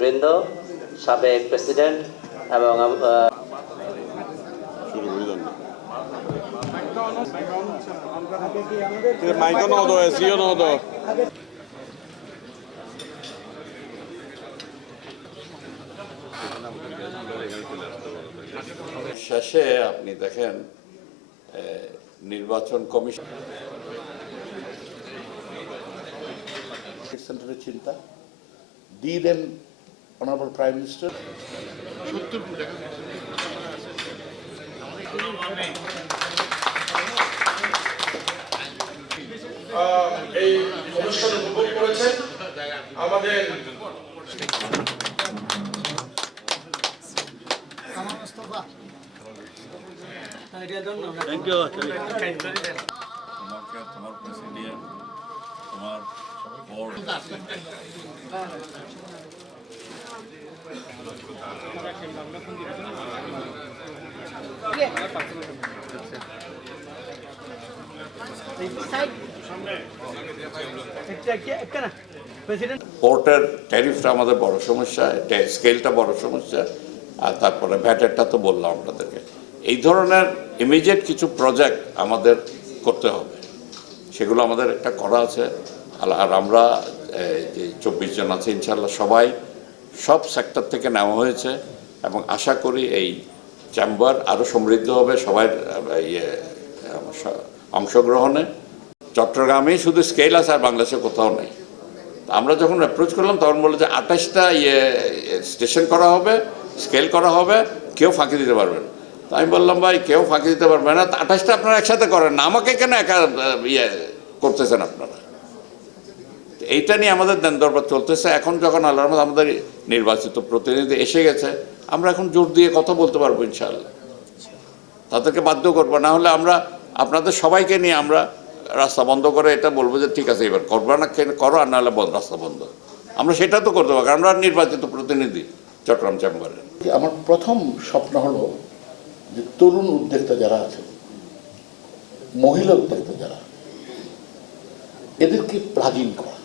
বৃন্দ, সাবেক প্রেসিডেন্ট এবং শেষে আপনি দেখেন নির্বাচন কমিশন সেন্টারের চিন্তা দিয়ে দেন অনারেবল প্রাইম মিনিস্টার। এই অনুষ্ঠান উপভোগ করেছেন আমাদের তোমার প্রেসিডেন্ট তোমার বোর্ড পোর্টের ট্যারিফটা আমাদের বড় সমস্যা, স্কেলটা বড় সমস্যা, আর তারপরে ভ্যাটেরটা তো বললাম আপনাদেরকে। এই ধরনের ইমিডিয়েট কিছু প্রজেক্ট আমাদের করতে হবে, সেগুলো আমাদের একটা করা আছে। আর আমরা যে 24 জন আছে ইনশাল্লাহ সবাই সব সেক্টর থেকে নেওয়া হয়েছে এবং আশা করি এই চেম্বার আরও সমৃদ্ধ হবে সবাই অংশগ্রহণে। চট্টগ্রামেই শুধু স্কেল আছে আর বাংলাদেশে কোথাও নেই। আমরা যখন অ্যাপ্রোচ করলাম তখন বললো যে 28টা স্টেশন করা হবে, স্কেল করা হবে, কেউ ফাঁকি দিতে পারবেন। তো আমি বললাম ভাই কেউ ফাঁকি দিতে পারবে না, 28টা আপনারা একসাথে করেন না, আমাকে কেন একা করতেছেন আপনারা। এইটা নিয়ে আমাদের দেন দরবার চলতেছে। এখন যখন আল্লাহর রহমতে আমাদের নির্বাচিত প্রতিনিধি এসে গেছে, আমরা এখন জোর দিয়ে কথা বলতে পারবো ইনশাআল্লাহ। তাদেরকে বাধ্য করবো, না হলে আমরা আপনাদের সবাইকে নিয়ে আমরা রাস্তা বন্ধ করে এটা বলবো যে ঠিক আছে এবার করবো না, করো, আর নাহলে রাস্তা বন্ধ। আমরা সেটা তো করতে পারবো, আমরা নির্বাচিত প্রতিনিধি চট্টগ্রাম চেম্বারে। আমার প্রথম স্বপ্ন হলো যে তরুণ উদ্যোক্তা যারা আছে, মহিলা উদ্যোক্তা যারা, এদেরকে প্লাগ ইন করা,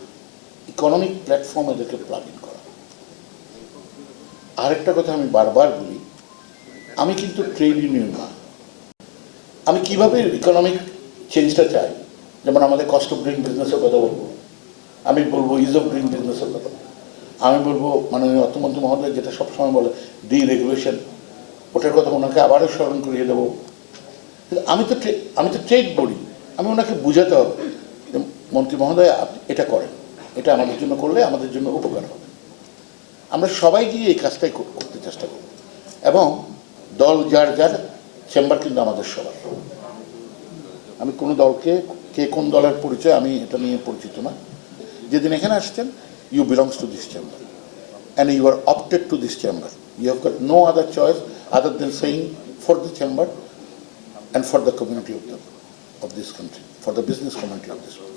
ইকোনমিক প্ল্যাটফর্ম এদেরকে প্লাগ ইন করা। আরেকটা কথা আমি বারবার বলি, আমি কিন্তু ট্রেড ইউনিয়ন না। আমি কিভাবে ইকোনমিক চেঞ্জটা চাই, যেমন আমাদের কস্ট অফ ডুইং বিজনেসের কথা বলবো, আমি বলবো ইজ অফ ডুইং বিজনেসের কথা, আমি বলবো মাননীয় অর্থমন্ত্রী মহোদয় যেটা সবসময় বলে ডিরেগুলেশন, ওটার কথা ওনাকে আবারও স্মরণ করিয়ে দেবো। আমি তো ট্রেড বলি, আমি ওনাকে বুঝাতে হবে মন্ত্রী মহোদয় আপনি এটা করেন, এটা আমাদের জন্য করলে আমাদের জন্য উপকার হবে। আমরা সবাই গিয়ে এই কাজটাই করতে চেষ্টা করব এবং দল যার যার, চেম্বার কিন্তু আমাদের সবার। আমি কোনো দলকে কে কোন দলের পরিচয় আমি এটা নিয়ে পরিচিত না। যেদিন এখানে আসছেন, you belongs to this chamber and you are opted to this chamber. You have got no other choice other than saying for the chamber and for the community of this country, for the business community of this country.